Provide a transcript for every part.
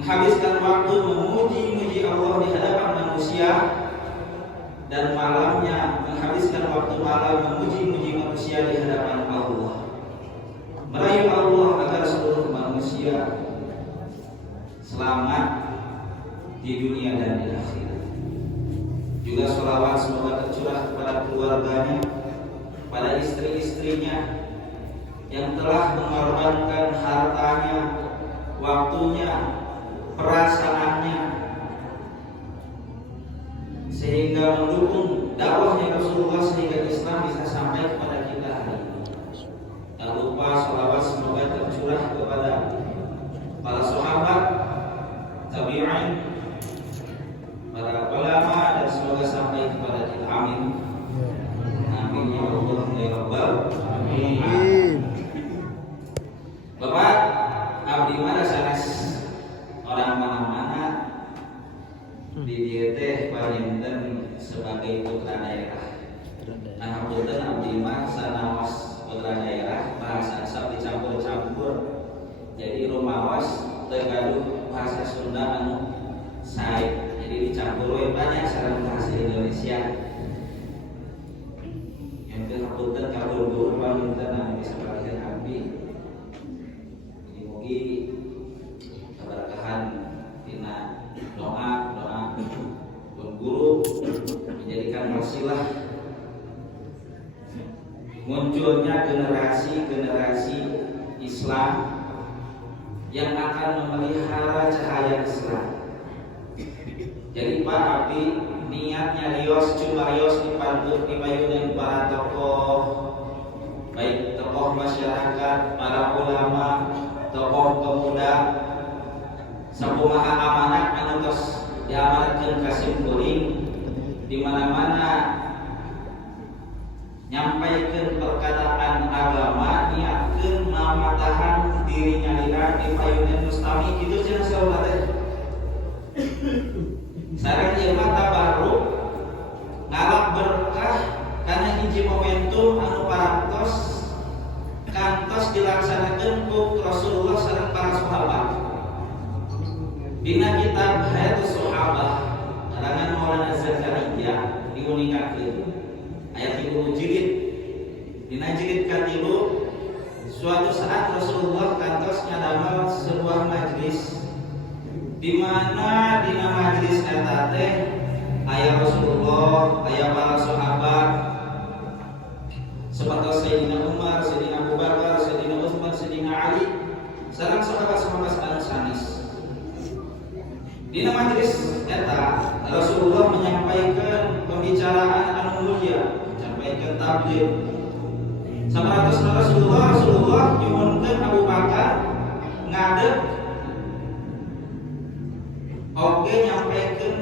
menghabiskan waktu memuji-muji Allah di hadapan manusia, dan malamnya menghabiskan waktu malam memuji-muji manusia di hadapan Allah, merayu Allah agar seluruh manusia selamat di dunia dan di akhirat. Juga sholawat semoga tercurah kepada keluarganya, pada istri-istrinya yang telah mengorbankan hartanya, waktunya, perasaannya, sehingga mendukung dakwahnya Rasulullah sehingga Islam bisa sampai kepada kita hari ini. Tak lupa sholawat semoga tercurah kepada para sahabat, tabi'in, para ulama, dan semoga sampai kepada kita. Amin. Amin ya Allah ya Rabbal alamin. Bapak abdi mana sanes orang mana-mana di dieu teh panjenengan sebagai putra daerah. Nah, punten abdi mah sanaos putra daerah bahasa asal dicampur-campur. Jadi rumaos teu gaduh bahasa Sunda anu sae. Jadi dicampur we banyak sareng bahasa Indonesia. Yang teu punten kabur-bur panjenengan anu bisa balikan abdi. Mugi keberkahan tina doa guru menjadikan wasilah munculnya generasi Islam yang akan memelihara cahaya Islam. Jadi Pak Abdi niatnya rios cuma rios dipandu dipayungan para tokoh, baik tokoh masyarakat, para ulama, tokoh pemuda, sakumaha amanat anu tos diamanatkeun ka simkuring, di mana-mana nyampaikeun perkataan agama, niatkeun mamatahan dirinya lira di payunan mustami kitu cenah saula teh. Sareng ieu mah tabarruk ngalap berkah kana hiji momentum anu parantos kantos dilaksanakeun ku Rasulullah sareng para sahabat. Dina kitab Hayatus Sahabah karangan Maulana Zakaria diunikakeun aya 3 jilid. Dina jilid katilu suatu saat Rasulullah kantos ngadamel sebuah majlis di mana dina majlis eta teh aya Rasulullah, aya para sahabat seperti Sayyidina Umar, Sayyidina Abu Bakar, Sayyidina Utsman, Sayyidina Ali, sareng sahabat-sahabat anu sanes. Dina majlis eta Rasulullah menyampaikan pembicaraan anu mulia, menyampaikan tabligh. Sabaratos Rasulullah nyuhunkeun Abu Bakar ngadeg oge nyampaikan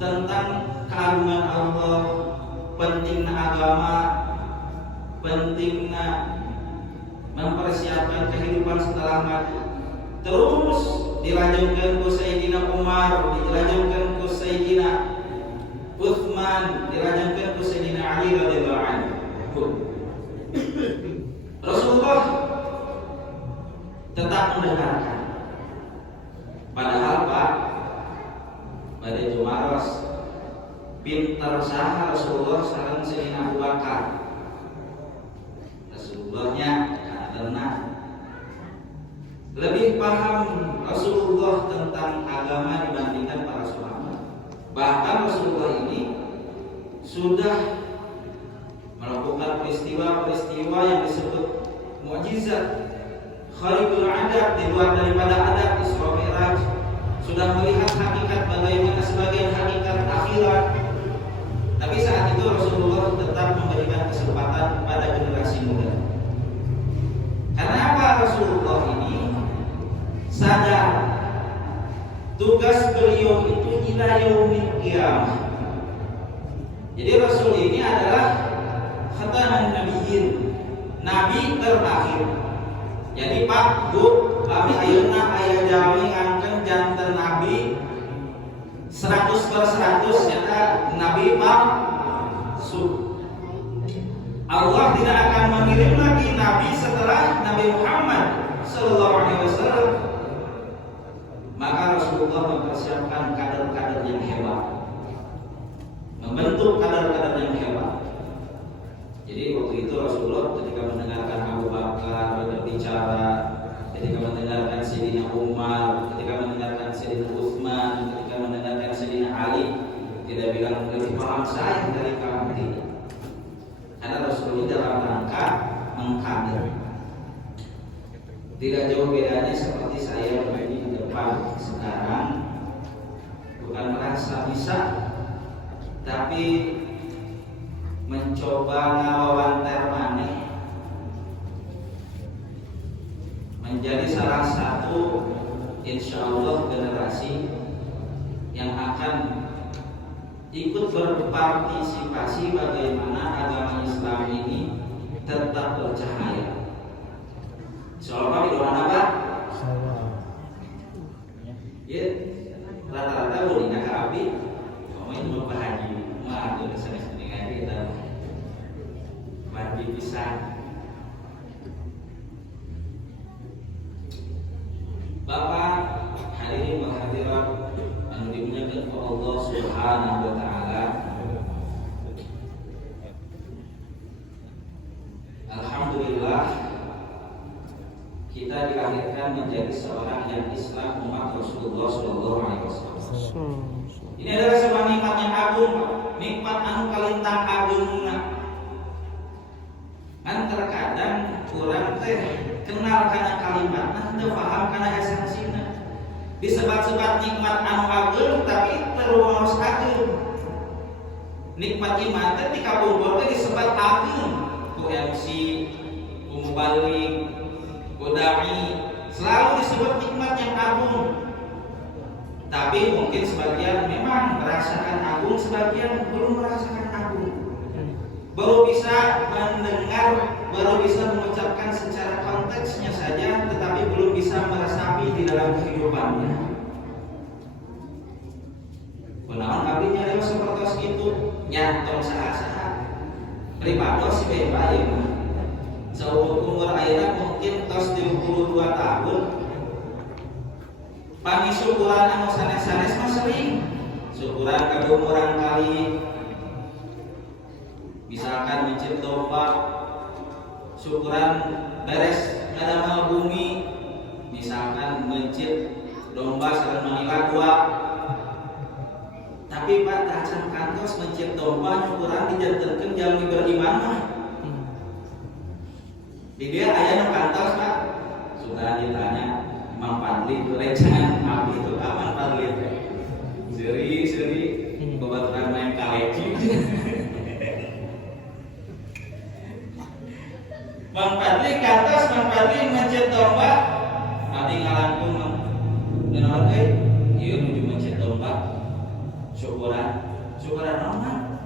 tentang keagungan Allah, pentingna agama, pentingna mempersiapkan kehidupan setelah mati. Terus dilanjutkan ku Sayyidina Umar, dilanjutkan ku Sayyidina Utsman, dilanjutkan ku Sayyidina Ali radhiyallahu anhu. Rasulullah tetap mendengarkan. Padahal Pak pada Jumaros pintar saha Rasulullah sareng Sayyidina Abu Bakar. Rasulullahnya tenang, lebih paham Rasulullah tentang agama dibandingkan para sahabat. Bahkan Rasulullah ini sudah melakukan peristiwa-peristiwa yang disebut mukjizat, kharikul adat, di luar daripada adat, Isra Mi'raj, sudah melihat hakikat bagaimana sebagian hakikat akhirat. Tapi saat itu Rasulullah tetap memberikan kesempatan pada generasi muda. Karena apa? Rasulullah ini sadar tugas beliau itu ila yaumil qiyamah. Jadi Rasul ini adalah khataman nabiyyin, nabi terakhir. Jadi Pak Bu, kami ayeuna aya jami ngangkeun janten nabi 100/100 eta nabi palsu. Allah tidak akan mengirim lagi nabi setelah Nabi Muhammad sallallahu alaihi wasallam. mempersiapkan kader-kader yang hebat, membentuk kader-kader yang hebat. Jadi waktu itu Rasulullah ketika mendengarkan Abu Bakar berbicara, ketika mendengarkan Sayyidina Umar, ketika mendengarkan Sayyidina Utsman, ketika mendengarkan Sayyidina Ali, tidak bilang lebih paham saya dari kamu, tidak. Karena Rasulullah dalam rangka mengkader. Tidak jauh bedanya seperti saya berdiri di depan sekarang, bukan merasa bisa, tapi mencoba ngawawantar maneh menjadi salah satu insya Allah generasi yang akan ikut berpartisipasi bagaimana agama Islam ini tetap bercahaya. Soalnya di mana Pak? Ya, rata-rata udah ke api, kamu itu mau bahagia, mah tuh kesana dengan kita bahagia pisah. Bapak hadirin wa hadirat yang dimuliakan oleh Allah Subhanahu wa taala. Alhamdulillah kita dilahirkan menjadi seorang yang Islam umat Rasulullah Shallallahu Alaihi Wasallam. Ini adalah sebuah nikmat yang agung, nikmat anu kalintang agungna. Kan terkadang kurang teh kenal karena kalimat, teu paham karena esensinya. Disebat-sebat nikmat anu agung, tapi terus agung. Nikmat iman teh dikabungkeun teh disebat agung. Ku MC, ku mubalik, Kodai selalu disebut nikmat yang agung. Tapi mungkin sebagian memang merasakan agung, sebagian belum merasakan agung. Baru bisa mendengar, baru bisa mengucapkan secara konteksnya saja, tetapi belum bisa meresapi di dalam kehidupannya. Kunaon abdi nyarios sapertos kitu, nya tong saha-saha. Pripados bebas ieu mah. Umur ayeuna mungkin tos 32 tahun. Pami syukuran anu sanes-sanes mah sering. Syukuran kadumuran kali. Misalkan mencit domba. Syukuran beres ngadamal bumi. Misalkan mencit domba sareng manila 2. Tapi Pak tacan kantos mencit domba syukuran dijantenkeun jalmi beriman mah. Di dia ayah nu kantos Pak, sudah ditanya Mang Padli itu jangan abdi itu Mang Padli seri kebetulan main kaleci. Mang Padli kantos, Mang Padli mencet domba, abdi ngalangkung ngenaon euy, ieu nuju mencet domba, syukuran naon?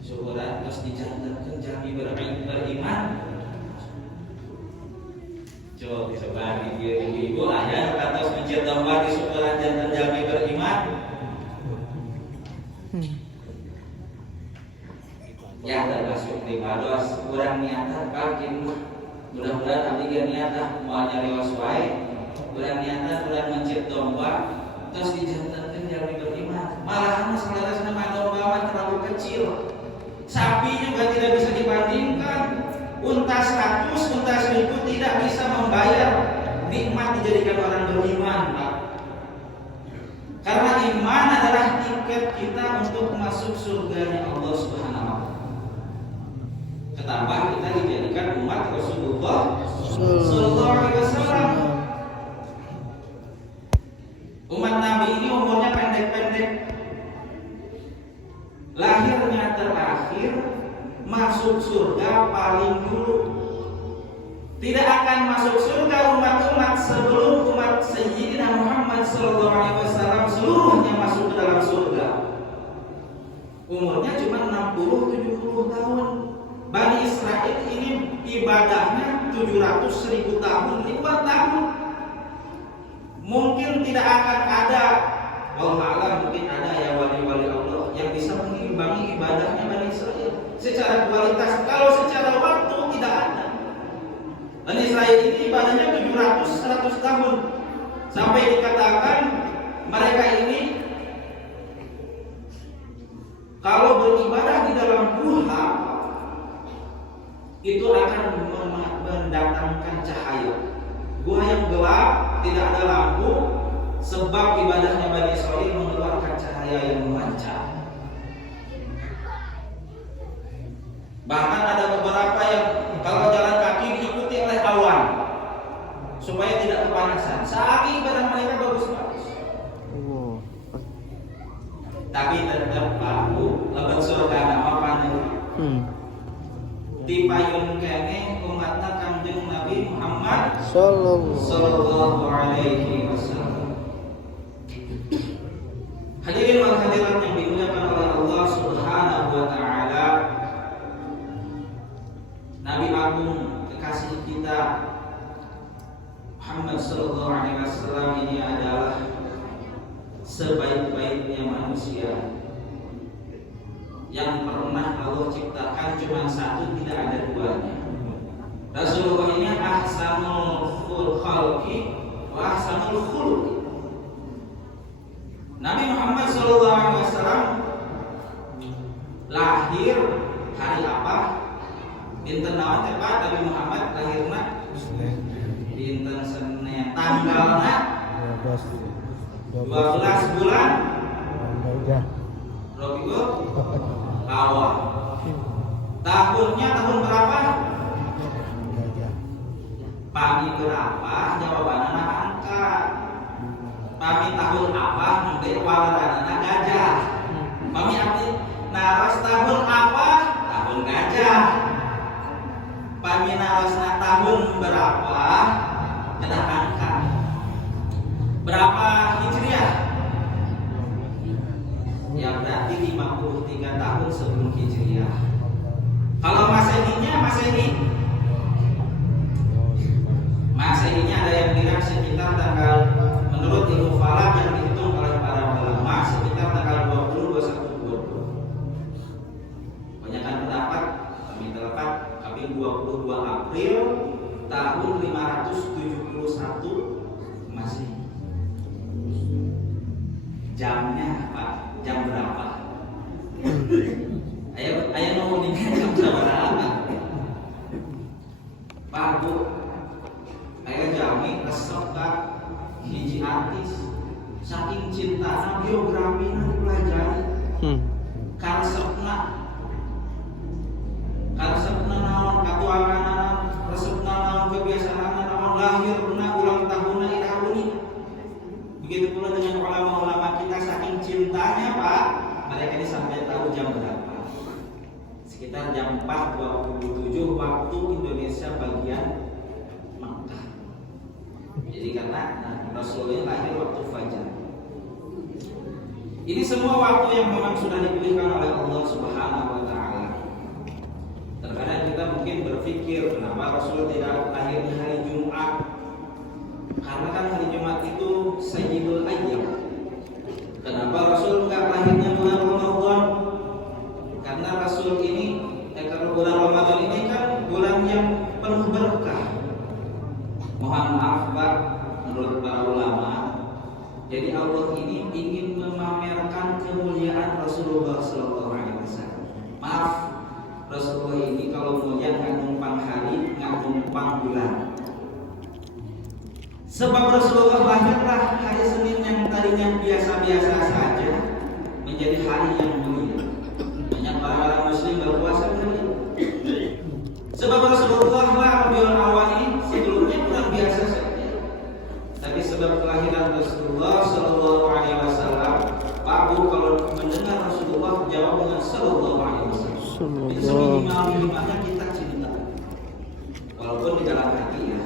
Syukuran terus dijantankeun jami beriman. Coba di ibu ayah kantos mencet domba di syukuran jantan jami beriman. Ya termasuk ibadah kurang niatan kaki mudah-mudahan abdi ge niatan moal nyarios wae kurang niatan kurang mencet domba terus dijantankeun jami beriman. Malahan salerasna mah domba mah terlalu kecil. Sapi juga tidak bisa dibandingkan. Unta 100, unta 1000 tidak bisa membayar nikmat dijadikan orang beriman, Pak. Karena iman adalah tiket kita untuk masuk surganya Allah Subhanahu wa taala. Ketambah kita dijadikan umat Rasulullah Sallallahu Alaihi Wasallam. Umat Nabi ini umurnya pendek-pendek. Lahirnya terakhir, masuk surga paling dulu. Tidak akan masuk surga umat-umat sebelum umat Sayyidina Muhammad Sallallahu Alaihi Wasallam seluruhnya masuk ke dalam surga. Umurnya cuma 60-70 tahun. Bani Israel ini ibadahnya 700.000 tahun, 5 tahun. Mungkin tidak akan ada, wallah mungkin ada ya wali-wali Allah yang bisa mengimbangi ibadahnya Bani Israel secara kualitas. Kalau secara waktu tidak ada. Bani Israel ini ibadahnya 700-100 tahun. Sampai dikatakan mereka ini kalau beribadah di dalam buha itu akan mendatangkan cahaya. Gua yang gelap, tidak ada lampu, sebab ibadahnya Bani Israil mengeluarkan cahaya yang memancar. Bahkan ada beberapa yang kalau jalan kaki diikuti oleh awan supaya tidak kepanasan. Saking ibadah mereka bagus-bagus. Tapi tetap aku lebat surga nama panel. Dipayun kene umatna Kanjeng Nabi Muhammad sallallahu alaihi wasallam. Hadirin wal hadirat yang dimuliakan oleh Allah Subhanahu wa taala. Nabi agung kekasih kita Muhammad sallallahu alaihi wasallam ini adalah sebaik-baiknya manusia yang pernah Allah ciptakan, cuma satu, tidak ada duanya. Rasulullah ini ahsanul khalqi wa ahsanul khuluqi. Nabi Muhammad SAW lahir hari apa? Dinten naon teh Pak? Nabi Muhammad lahirna dinten Senin, tanggalna 12 bulan Rabiul Awal. Tahunnya tahun berapa? Pami berapa? Jawabannya angka. Pami tahun apa? Nanti walarana gajah. Pami arti naras tahun apa? Tahun gajah. Pami narasna tahun berapa? Ada angka. Berapa Hijriah? Ya berarti 53 tahun sebelum Hijriah. Kalau Masehinya ada yang bilang sekitar tanggal, menurut ilmu falak yang dihitung oleh para ulama, sekitar tanggal 20, 21, 22. Banyakan pendapat kami tepat, tapi 22 April tahun 571 masih. Jamnya Pak, jam berapa? Ayo ngomongin jam berapa? Pak Bu, ayo jami resep Pak, hiji artis saking cinta biografi nanti pelajari. Karesepna naon, katuangan resepna naon, kebiasaan naon, lahirna, ulang tahunna ini. Begitu pula dengan ulama-ulama kita, saking cintanya Pak, mereka ini sampai tahu jam berapa. Sekitar jam 4.27 waktu Indonesia bagian Makkah. Jadi karena Rasulullah lahir waktu fajar. Ini semua waktu yang memang sudah dipilihkan oleh Allah Subhanahu wa taala. Terkadang kita mungkin berpikir kenapa Rasul tidak lahir di hari Jumat? Karena kan hari Jumat itu Sayyidul Ayyam. Kenapa Rasul enggak lahirnya bulan Ramadan? Karena Rasul ini kalau bulan Ramadan ini kan bulan yang penuh berkah. Mohon maaf Pak, menurut para ulama, jadi Allah ini ingin memamerkan kemuliaan Rasulullah SAW. Maaf, Rasulullah ini kalau mulia nggak numpang hari, nggak numpang bulan. Sebab Rasulullah lahirlah hari Senin yang tadinya biasa-biasa saja menjadi hari yang mulia. Banyak orang Muslim berpuasa hari. Sebab Rasulullah Rabiul Awal ini sebelumnya bukan biasa saja. Tapi sebab kelahiran Rasulullah Sallallahu Alaihi Wasallam, Pak Bu kalau mendengar Rasulullah jawab dengan Sallallahu Alaihi Wasallam. Itu seminimal-minimalnya kita cinta, walaupun di dalam hati ya.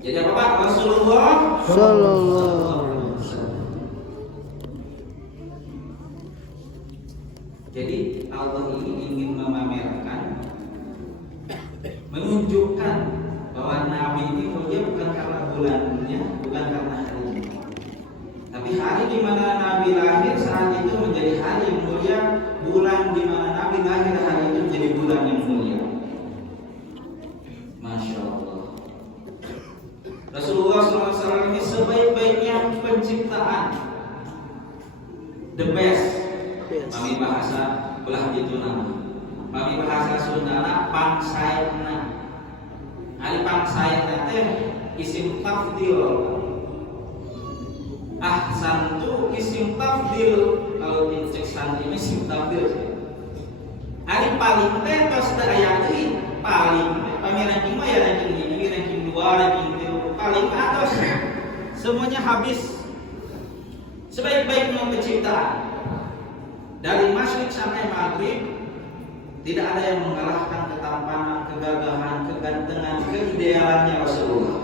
Jadi apa Pak? Rasulullah Sallallahu Alaihi Wasallam. Jadi Allah ini ingin memamerkan, menunjukkan bahwa Nabi ini mulia bukan karena bulannya, bukan karena harinya, tapi hari di mana Nabi lahir saat itu menjadi hari yang mulia, bulan di mana Nabi lahir hari itu menjadi bulan yang mulia. Masya Allah. Rasulullah SAW ini sebaik-baiknya pencipta the best. Mami bahasa belah gitu nama. Mami bahasa Sundana pangsaena. Ali pangsaena teh isim tafdil. Ahsantu isim tafdil. Kalau dicek santri ini isim tafdil. Ali paling teh tos teu aya deui. Paling kami ranking mah ya ranking 1, ranking 2, ranking 3, paling atas. Semuanya habis. Sebaik-baik penciptaan dari masyrik sampai maghrib, tidak ada yang mengalahkan ketampanan, kegagahan, kegantengan, keidealannya Rasulullah.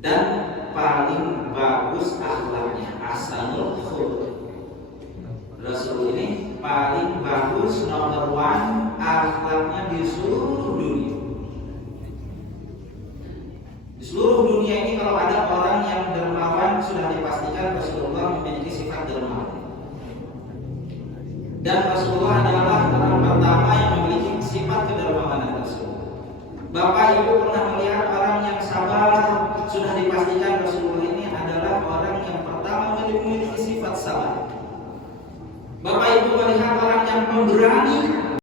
Dan paling bagus akhlaknya, ahsanul khuluq. Rasul ini paling bagus, nomor 1 akhlaknya di seluruh dunia. Di seluruh dunia ini kalau ada orang yang dermawan, sudah dipastikan Rasulullah memiliki sifat dermawan. Dan Rasulullah adalah orang pertama yang memiliki sifat kedermawanan tersebut. Bapak Ibu pernah melihat orang yang sabar, sudah dipastikan Rasulullah ini adalah orang yang pertama memiliki sifat sabar. Bapak Ibu melihat orang yang pemberani,